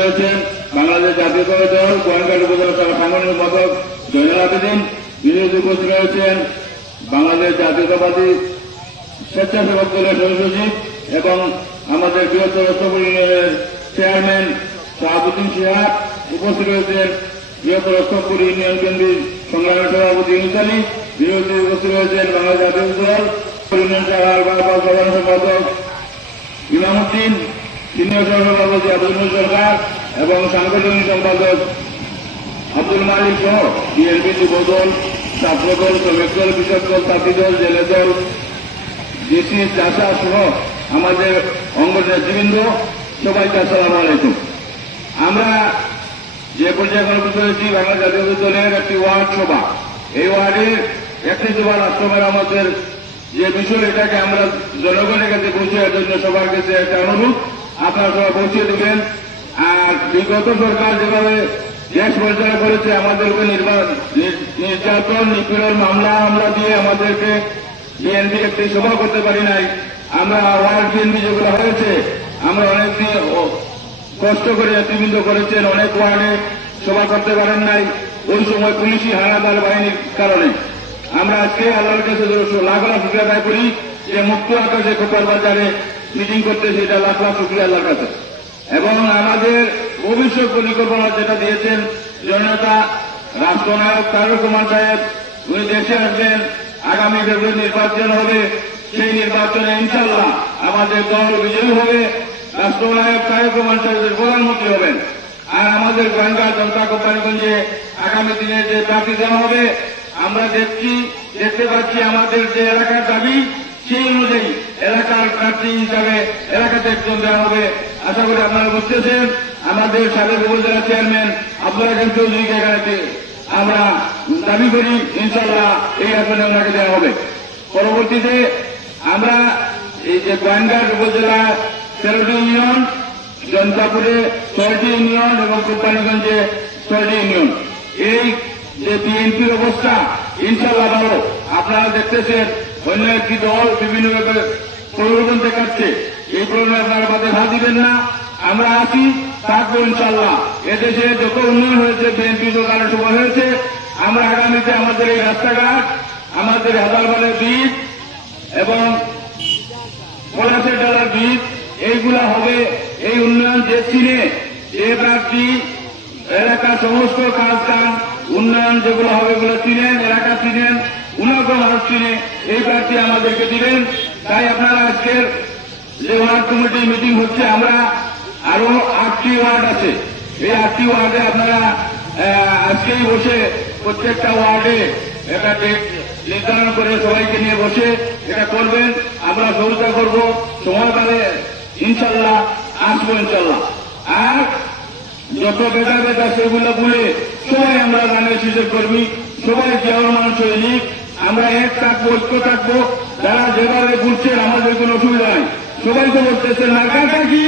রয়েছেন বাংলাদেশ জাতীয়তাবাদী দল গোয়েন্দার উপজেলা সভা সাংগঠনিক সম্পাদক জয়নাল আবেদিন বিশেষ উপস্থিত রয়েছেন বাংলাদেশ জাতীয়তাবাদী স্বেচ্ছাসেবক দলের সহসচিব এবং আমাদের বৃহত্তর ইউনিয়নের চেয়ারম্যান শাহাবুদ্দিন সিহাব উপস্থিত রয়েছেন বৃহত্তর অষ্টপুর ইউনিয়ন কেন্দ্রীর সংগ্রামের সভাপতি ইনসালি বিরোধী উপস্থিত রয়েছেন বাংলাদেশ জাতীয় দল, ইউনিয়ন বারবার সাধারণ সম্পাদক ইমামুদ্দিন সিনিয়র সহসভাপতি আব্দুল সরকার এবং সাংগঠনিক সম্পাদক আব্দুল মালিক সহ বিএনপি যুবদল, ছাত্রদল, শ্রমিক দল, কৃষক দল, তাঁতি দল, জেলে দল ডিসি চাষা সহ আমাদের অঙ্গ নেতৃবৃন্দ সবাইকে আসসালামু আলাইকুম। আমরা যে পর্যায়ে এখন করেছি, বাংলা জাতীয় দলের একটি ওয়ার্ড সভা। এই ওয়ার্ডের একটি সভা রাষ্ট্রমের আমাদের যে বিষয় এটাকে আমরা জনগণের কাছে পৌঁছে জন্য সবার কাছে একটা অনুরোধ। আপনারা পৌঁছে দেবেন। আর বিগত সরকার যেভাবে দেশ পরিচালনা করেছে আমাদেরকে নির্যাতন, নিপীড়ন মামলা হামলা দিয়ে আমাদেরকে বিএনপি একটি সভা করতে পারি নাই। আমরা ওয়ার্ড বিএনপি যেগুলো হয়েছে, আমরা অনেকদিন ও- কষ্ট করে নেতৃবৃন্দ করেছেন, অনেক ওয়ার্ডে সভা করতে পারেন নাই। ওই সময় পুলিশি হানাদার বাহিনীর কারণে। আমরা আজকে আল্লাহর কাছে লাখ লাখ করি, যে মুক্ত আকাশে কোপার বাজারে মিটিং করতে সেটা লাখ লাখ শুক্রিয়া আল্লাহর কাছে এবং আমাদের ভবিষ্যৎ পরিকল্পনা যেটা দিয়েছেন জনতা, রাষ্ট্রনায়ক তারক কুমার সাহেব, উনি দেশে আসবেন আগামী ফেব্রুয়ারি নির্বাচন হবে, সেই নির্বাচনে ইনশাল্লাহ আমাদের দল বিজয়ী হবে। রাষ্ট্রনায়ক তারেক রহমান সাহেবের প্রধানমন্ত্রী হবেন। আর আমাদের গঙ্গা জনতা কোম্পানিগঞ্জে আগামী দিনে যে প্রার্থী দেওয়া হবে, আমরা দেখছি, দেখতে পাচ্ছি আমাদের যে এলাকার দাবি, সেই অনুযায়ী এলাকার প্রার্থী হিসাবে এলাকাতে একজন দেওয়া হবে। আশা করি আপনারা বুঝতেছেন আমাদের সাবেক উপজেলা চেয়ারম্যান আব্দুল হাকিম চৌধুরীকে এখানে আমরা দাবি করি ইনশাল্লাহ এই আসনে ওনাকে দেওয়া হবে। পরবর্তীতে আমরা এই যে গোয়েন্দার উপজেলা তেরোটি ইউনিয়ন, জনতাপুরে ছয়টি ইউনিয়ন এবং কোম্পানিগঞ্জে ছয়টি ইউনিয়ন। এই যে বিএনপির অবস্থা ইনশাল্লাহ ভালো। আপনারা দেখতেছেন অন্য একটি দল বিভিন্ন পরিবর্তন দেখাচ্ছে এই প্রবলেমে আপনারা বাদে হাত দিবেন না। আমরা আছি, থাকব ইনশাল্লাহ এদেশে যত উন্নয়ন হয়েছে, বিএনপি সরকারের সময় হয়েছে, আমরা আগামীতে আমাদের এই রাস্তাঘাট, আমাদের হাজারবারের বীজ এবং পলাশের ডালার বীজ, এইগুলা হবে এই উন্নয়ন যে চিনে। যে প্রার্থী এলাকার সমস্ত কাজ কাম উন্নয়ন যেগুলো হবে এগুলো চিনেন এলাকা চিনেন উন্নত মানুষ চিনে, এই প্রার্থী আমাদেরকে দিবেন। তাই আপনারা আজকের যে ওয়ার্ড কমিটি মিটিং হচ্ছে, আমরা আরও আটটি ওয়ার্ড আছে। এই আটটি ওয়ার্ডে আপনারা আজকেই বসে প্রত্যেকটা ওয়ার্ডে একটা ডেট নির্ধারণ করে সবাইকে নিয়ে বসে এটা করবেন। আমরা সহযোগিতা করব। সময় পালে ইনশাল্লাহ আসব ইনশাল্লাহ। আর যত বেটা বেটা সেগুলো বলে সবাই আমরা গানের সুযোগ কর্মী, সবাই জিয়াউর মানুষ সৈনিক আমরা এক থাকব ঐক্য থাকব। যারা যেভাবে ঘুরছেন আমাদের কোনো অসুবিধা নাই। সবাই তো বলতেছে নাকা থাকি